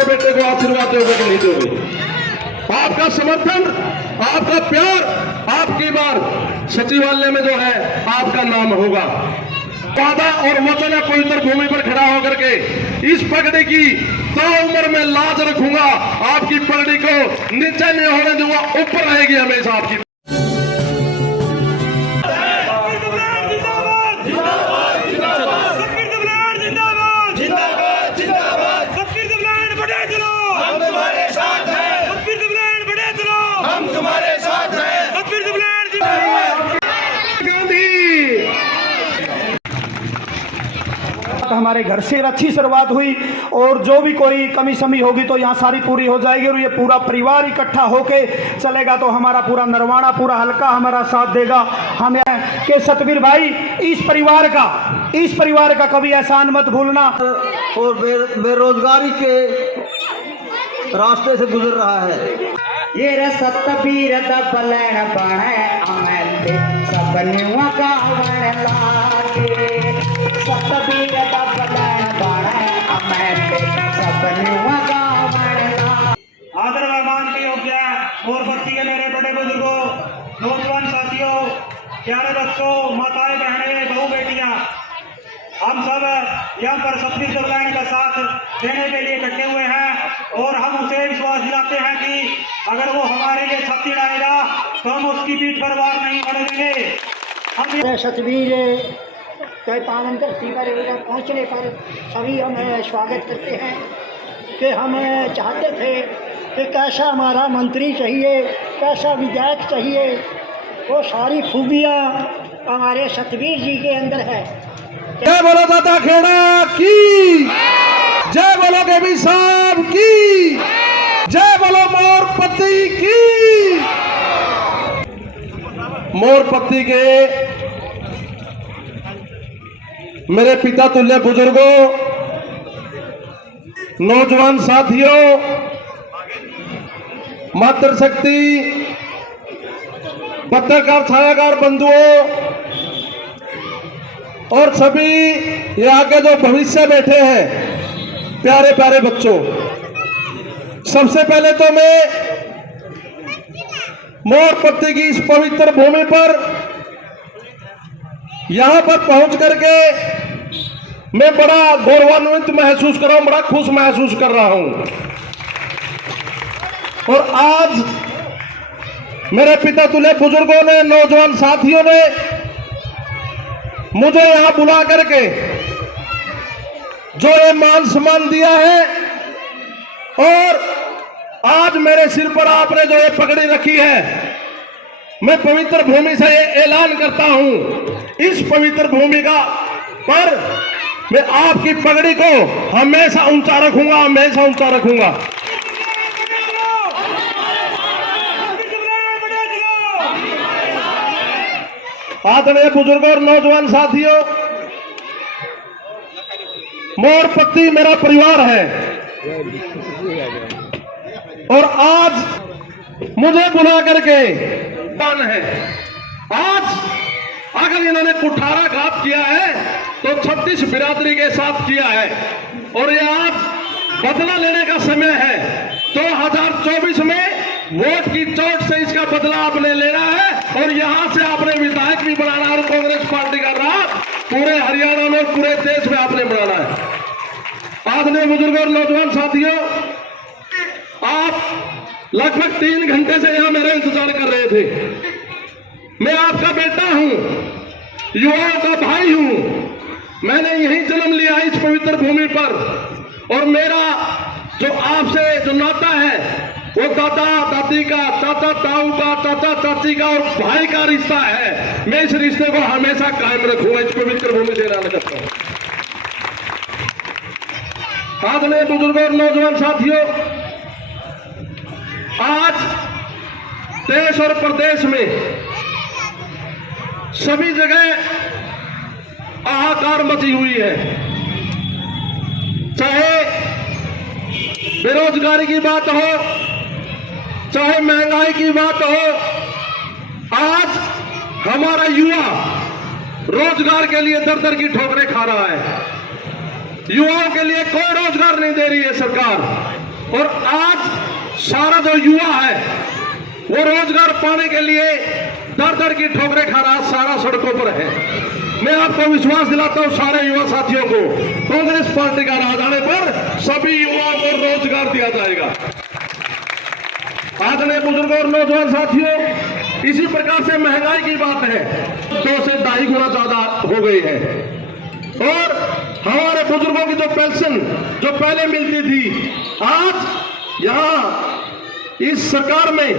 आपके बेटे को आशीर्वाद दोगे कि नहीं दोगे? आपका समर्थन, आपका प्यार, आपकी बार सचिवालय में जो है आपका नाम होगा। वादा और वचन है पवित्र भूमि पर खड़ा होकर के इस पगड़ी की तो उम्र में लाज रखूंगा। आपकी पगड़ी को नीचे नहीं होने दूंगा, ऊपर रहेगी हमेशा आपकी। हमारे घर से अच्छी शुरुआत हुई और जो भी कोई कमी शमी होगी तो यहाँ सारी पूरी हो जाएगी और ये पूरा परिवार इकट्ठा होके चलेगा तो हमारा पूरा नरवाना, पूरा हल्का हमारा साथ देगा। हमें के सतवीर भाई इस परिवार का कभी एहसान मत भूलना। और बेरोजगारी के रास्ते से गुजर रहा है। ये सतवीर दबलैन बणे अमल सबनुआ का वन लागे। सतवीर दबलैन बणे अमल सबनुआ का वन लागे। आदर मेहमान के योग्य मोरपत्ती के मेरे बड़े बुजुर्गों, नौजवान साथियों, प्यारे बच्चों, माताएं, बहनें, बहू बेटियां, हम सब यहाँ पर सतवीर दबलैन का साथ देने के लिए इकट्ठे हुए हैं और हम उसे विश्वास दिलाते हैं कि अगर वो हमारे लिए छाती डालेगा तो हम उसकी पीठ पर वार नहीं पड़ेंगे। हम सतवीर के पावन धरती पर पहुँचने पर सभी हम स्वागत करते हैं कि हम चाहते थे कि कैसा हमारा मंत्री चाहिए, कैसा विधायक चाहिए, वो सारी खूबियाँ हमारे सतवीर जी के अंदर है। जय बोलो दादा खेड़ा की, जय बोलो केबी साहब की, जय बोलो मोरपत्ती की। मोरपत्ती के मेरे पिता तुल्य बुजुर्गों, नौजवान साथियों, मातृशक्ति, पत्रकार छायाकार बंधुओं और सभी ये आगे जो भविष्य बैठे हैं प्यारे प्यारे बच्चों, सबसे पहले तो मैं मोरपत्ती की इस पवित्र भूमि पर यहां पर पहुंच करके मैं बड़ा गौरवान्वित महसूस कर रहा हूं, बड़ा खुश महसूस कर रहा हूं। और आज मेरे पिता तुल्य बुजुर्गों ने, नौजवान साथियों ने मुझे यहां बुला करके जो ये मान सम्मान दिया है और आज मेरे सिर पर आपने जो ये पगड़ी रखी है, मैं पवित्र भूमि से ये ऐलान करता हूं, इस पवित्र भूमि का पर मैं आपकी पगड़ी को हमेशा ऊंचा रखूंगा, हमेशा ऊंचा रखूंगा। आदरणीय बुजुर्गों और नौजवान साथियों, मोरपत्ती मेरा परिवार है और आज मुझे बुला करके है, आज अगर इन्होंने कुठारा घात किया है तो 36 बिरादरी के साथ किया है और ये आज बदला लेने का समय है। 2024 में वोट की चोट से इसका बदला आपने लेना है और यहां से आपने विधायक भी बनाना और कांग्रेस पार्टी का राज पूरे हरियाणा में, पूरे देश में आपने बनाना है। आदरणीय बुजुर्गों और नौजवान साथियों, आप लगभग 3 घंटे से यहां मेरा इंतजार कर रहे थे। मैं आपका बेटा हूं, युवाओं का भाई हूं, मैंने यहीं जन्म लिया इस पवित्र भूमि पर और मेरा जो आपसे जो नाता है वो दादा दादी का, चाचा ताऊ का, चाचा चाची का और भाई का रिश्ता है। मैं इस रिश्ते को हमेशा कायम रखूंगा, इस पवित्र भूमि से ऐलान करता हूं। आदरणीय बुजुर्गों और नौजवान साथियों, आज देश और प्रदेश में सभी जगह हाहाकार मची हुई है, चाहे बेरोजगारी की बात हो, चाहे महंगाई की बात हो। आज हमारा युवा रोजगार के लिए दर दर की ठोकरें खा रहा है। युवाओं के लिए कोई रोजगार नहीं दे रही है सरकार। और आज सारा जो युवा है वो रोजगार पाने के लिए दर दर की ठोकरें खा रहा, सारा सड़कों पर है। मैं आपको विश्वास दिलाता हूं सारे युवा साथियों को, कांग्रेस पार्टी का राज आने पर सभी युवाओं को रोजगार दिया जाएगा। आदरणीय बुजुर्गों और नौजवान साथियों, इसी प्रकार से महंगाई की बात है, 2 से 2.5 गुना ज्यादा हो गई है। और हमारे बुजुर्गों की जो पेंशन जो पहले मिलती थी, आज यहां इस सरकार में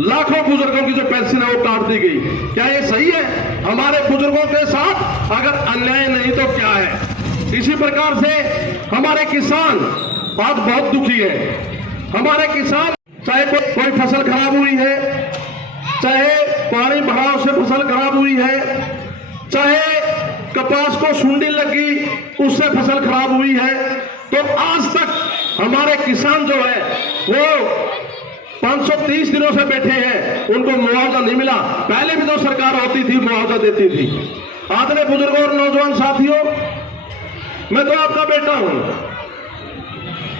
लाखों बुजुर्गों की जो पेंशन है वो काट दी गई। क्या ये सही है? हमारे बुजुर्गों के साथ अगर अन्याय नहीं तो क्या है? इसी प्रकार से हमारे किसान आज बहुत दुखी है। हमारे किसान चाहे कोई फसल खराब हुई है, चाहे पानी बहाव से फसल खराब हुई है, चाहे कपास को सुंडी लगी उससे फसल खराब हुई है, तो आज तक हमारे किसान जो है वो 530 दिनों से बैठे हैं, उनको मुआवजा नहीं मिला। पहले भी तो सरकार होती थी मुआवजा देती थी। आदरणीय बुजुर्गों और नौजवान साथियों, मैं तो आपका बेटा हूं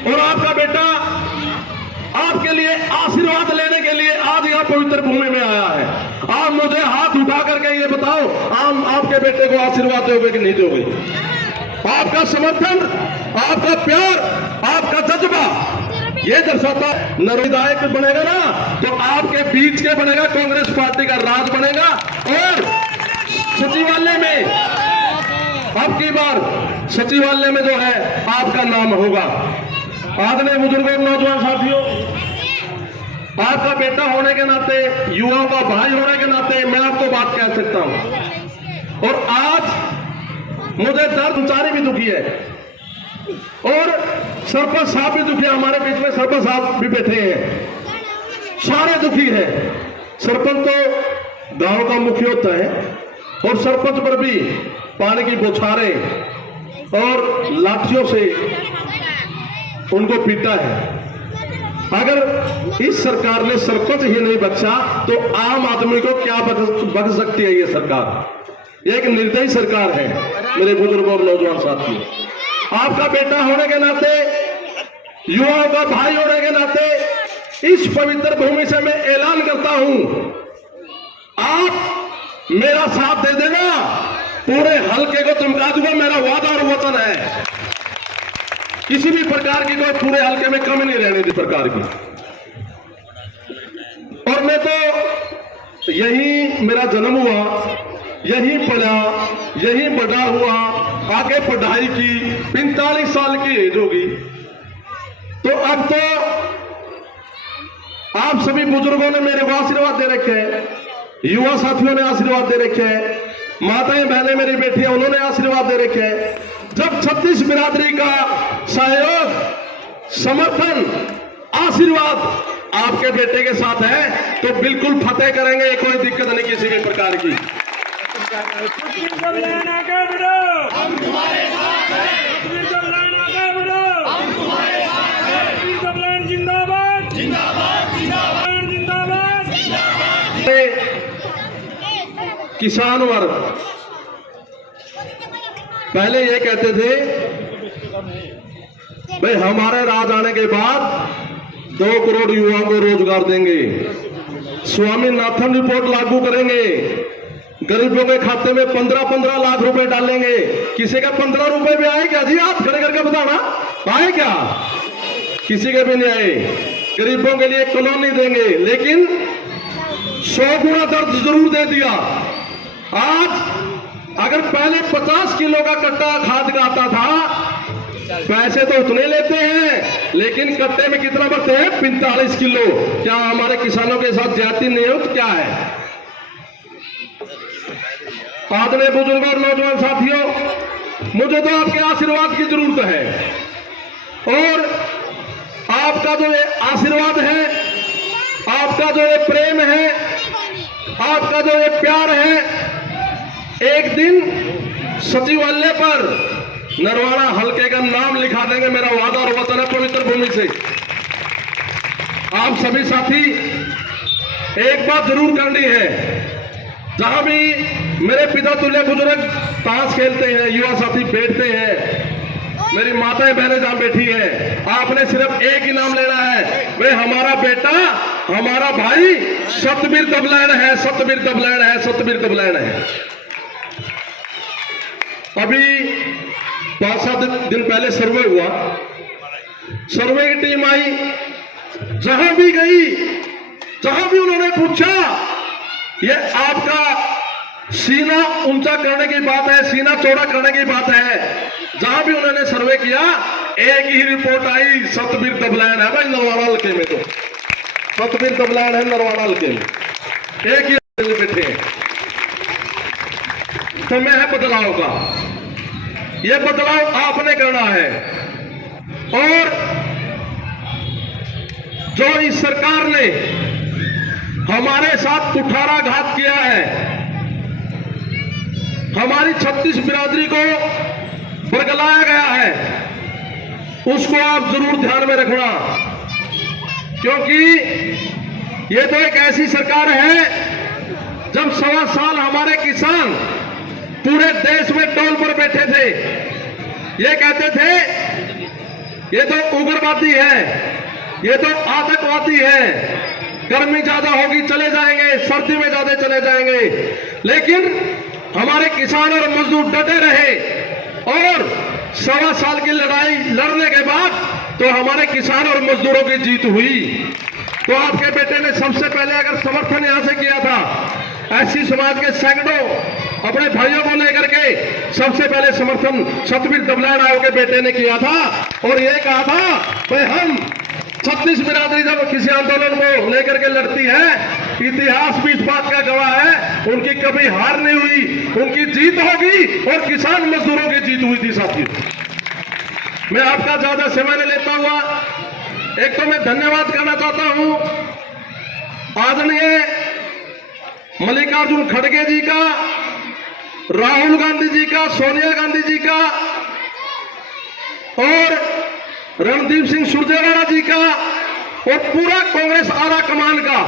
और आपका बेटा आपके लिए आशीर्वाद लेने के लिए आज यहां पवित्र भूमि में आया है। आप मुझे हाथ उठा करके ये बताओ, आप आपके बेटे को आशीर्वाद दोगे कि नहीं दोगे? आपका समर्थन, आपका प्यार, आपका जज्बा ये दर्शाता है। विधायक बनेगा ना तो आपके बीच के बनेगा, कांग्रेस पार्टी का राज बनेगा। और सचिवालय में अब की बार सचिवालय में जो है आपका नाम होगा। आदरणीय बुजुर्गों और नौजवान साथियों, आपका बेटा होने के नाते, युवाओं का भाई होने के नाते मैं आपको बात कह सकता हूं। और आज मुझे दर्द उचारी भी दुखी है और सरपंच साहब भी दुखी है। हमारे बीच में सरपंच साहब भी बैठे हैं, सारे दुखी हैं। सरपंच तो गांव का मुखिया होता है और सरपंच पर भी पानी की बौछारें और लाठियों से उनको पीटा है। अगर इस सरकार ने सरपंच ही नहीं बचा तो आम आदमी को क्या बच सकती है ये सरकार? ये एक निर्दयी सरकार है। मेरे बुजुर्गों और नौजवान साथियों, आपका बेटा होने के नाते, युवाओं का भाई होने के नाते इस पवित्र भूमि से मैं ऐलान करता हूं, आप मेरा साथ दे देना, पूरे हल्के को चमका दूंगा। मेरा वादा और वतन है, किसी भी प्रकार की कोई पूरे हल्के में कमी नहीं रहने दी प्रकार की। और मैं तो यही मेरा जन्म हुआ, यही पढ़ा, यही बड़ा हुआ, आगे पढ़ाई की, 45 साल की एज होगी। तो अब तो आप सभी बुजुर्गों ने मेरे को आशीर्वाद दे रखे हैं, युवा साथियों ने आशीर्वाद दे रखे हैं, माताएं बहनें मेरी बेटियां उन्होंने आशीर्वाद दे रखे हैं। जब 36 बिरादरी का सहयोग, समर्थन, आशीर्वाद आपके बेटे के साथ है तो बिल्कुल फतेह करेंगे, कोई दिक्कत नहीं किसी भी प्रकार की। जिंदाबाद जिंदाबाद जिंदाबाद जिंदाबाद। किसान वर्ग पहले ये कहते थे भाई हमारे राज आने के बाद 2 करोड़ युवाओं को रोजगार देंगे, स्वामीनाथन रिपोर्ट लागू करेंगे, गरीबों के खाते में 15-15 लाख रुपए डालेंगे। किसी का 15 रुपए भी आए क्या जी? आप खड़े करके बताना, आए क्या? किसी के भी नहीं आए। गरीबों के लिए कॉलोनी देंगे, लेकिन 100 गुना दर्द जरूर दे दिया। आज अगर पहले 50 किलो का कट्टा खाद का आता था, पैसे तो उतने लेते हैं लेकिन कट्टे में कितना बढ़ते हैं? 45 किलो। क्या हमारे किसानों के साथ ज्यादती नहीं हो तो क्या है? आदरणीय बुजुर्गों और नौजवान साथियों, मुझे तो आपके आशीर्वाद की जरूरत है। और आपका जो ये आशीर्वाद है, आपका जो ये प्रेम है, आपका जो ये प्यार है, एक दिन सचिवालय पर नरवाड़ा हल्के का नाम लिखा देंगे। मेरा वादा और वतन है पवित्र भूमि से। आप सभी साथी एक बात जरूर करनी है, जहां भी मेरे पिता तुल्य बुजुर्ग ताश खेलते हैं, युवा साथी बैठते हैं, मेरी माताएं बहनें जहां बैठी हैं, आपने सिर्फ एक ही नाम लेना है, वे हमारा बेटा, हमारा भाई सतबीर दबलैन है, सतबीर दबलैन है, सतबीर दबलैन है। अभी 5-7 दिन पहले सर्वे हुआ, सर्वे की टीम आई, जहां भी गई, जहां भी उन्होंने पूछा, ये आपका सीना ऊंचा करने की बात है, सीना चौड़ा करने की बात है, जहां भी उन्होंने सर्वे किया एक ही रिपोर्ट आई, सतबीर दबलैन है भाई नरवाड़ा हल्के में, तो सतबीर दबलैन है नरवाड़ा हल्के में, एक ही बैठे हैं। समय है बदलाव का, यह बदलाव आपने करना है। और जो इस सरकार ने हमारे साथ कुठाराघात किया है, हमारी 36 बिरादरी को बरगलाया गया है, उसको आप जरूर ध्यान में रखना, क्योंकि ये तो एक ऐसी सरकार है जब 1.25 साल हमारे किसान पूरे देश में टोल पर बैठे थे, ये कहते थे ये तो उग्रवादी है, ये तो आतंकवादी है, गर्मी ज्यादा होगी चले जाएंगे, सर्दी में ज्यादा चले जाएंगे, लेकिन हमारे किसान और मजदूर डटे रहे और 1.25 साल की लड़ाई लड़ने के बाद तो हमारे किसान और मजदूरों की जीत हुई। तो आपके बेटे ने सबसे पहले अगर समर्थन यहां से किया था, ऐसी समाज के सैकड़ों अपने भाइयों को लेकर के सबसे पहले समर्थन सतबीर दबलैन आयोग के बेटे ने किया था और ये कहा था भाई हम 36 बिरादरी जब किसी आंदोलन को लेकर के लड़ती है, इतिहास भी इस बात का गवाह है, उनकी कभी हार नहीं हुई, उनकी जीत होगी और किसान मजदूरों की जीत हुई थी साथियों। मैं आपका ज्यादा समय नहीं लेता हुआ एक तो मैं धन्यवाद करना चाहता हूं आदरणीय मल्लिकार्जुन खड़गे जी का, राहुल गांधी जी का, सोनिया गांधी जी का और रणदीप सिंह सुरजेवाला जी का और पूरा कांग्रेस आला कमान का,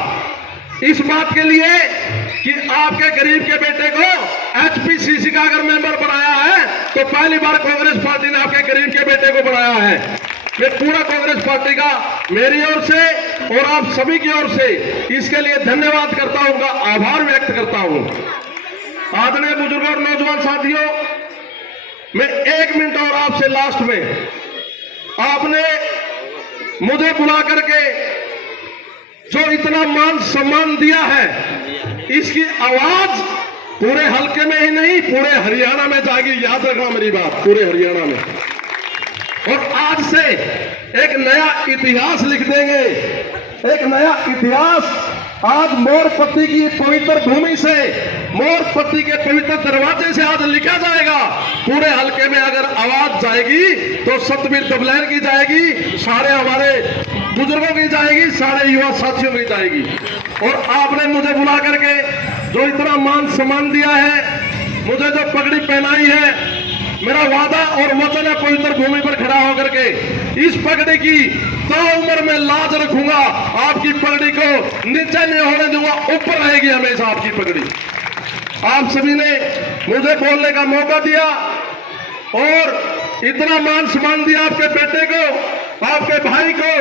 इस बात के लिए कि आपके गरीब के बेटे को एचपीसीसी का अगर मेंबर बनाया है तो पहली बार कांग्रेस पार्टी ने आपके गरीब के बेटे को बनाया है। मैं पूरा कांग्रेस पार्टी का मेरी ओर से और आप सभी की ओर से इसके लिए धन्यवाद करता हूं, उनका आभार व्यक्त करता हूं। आदरणीय बुजुर्ग और नौजवान साथियों, मैं 1 मिनट और आपसे लास्ट में, आपने मुझे बुला करके जो इतना मान सम्मान दिया है, इसकी आवाज पूरे हल्के में ही नहीं पूरे हरियाणा में जाएगी, याद रखना मेरी बात, पूरे हरियाणा में। और आज से एक नया इतिहास लिख देंगे, एक नया इतिहास। आज मोरपत्ती की पवित्र भूमि से, मोरपत्ती के पवित्र दरवाजे से आज लिखा जाएगा, पूरे हल्के में अगर आवाज जाएगी तो सतबीर दबलैन की जाएगी, सारे हमारे बुजुर्गों की जाएगी, सारे युवा साथियों की जाएगी। और आपने मुझे बुला करके जो इतना मान सम्मान दिया है, मुझे जो पगड़ी पहनाई है, मेरा वादा और वचन है पवित्र भूमि पर खड़ा होकर के इस पगड़ी की तो उम्र में लाज रखूंगा, आपकी पगड़ी को नीचे नहीं होने दूंगा, ऊपर रहेगी हमेशा आपकी पगड़ी। आप सभी ने मुझे बोलने का मौका दिया और इतना मान सम्मान दिया आपके बेटे को, आपके भाई को,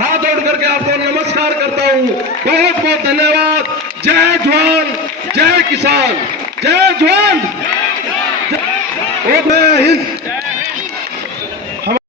हाथ जोड़ करके आपको नमस्कार करता हूं। बहुत बहुत धन्यवाद। जय जवान, जय किसान, जय जवान, जय हिंद।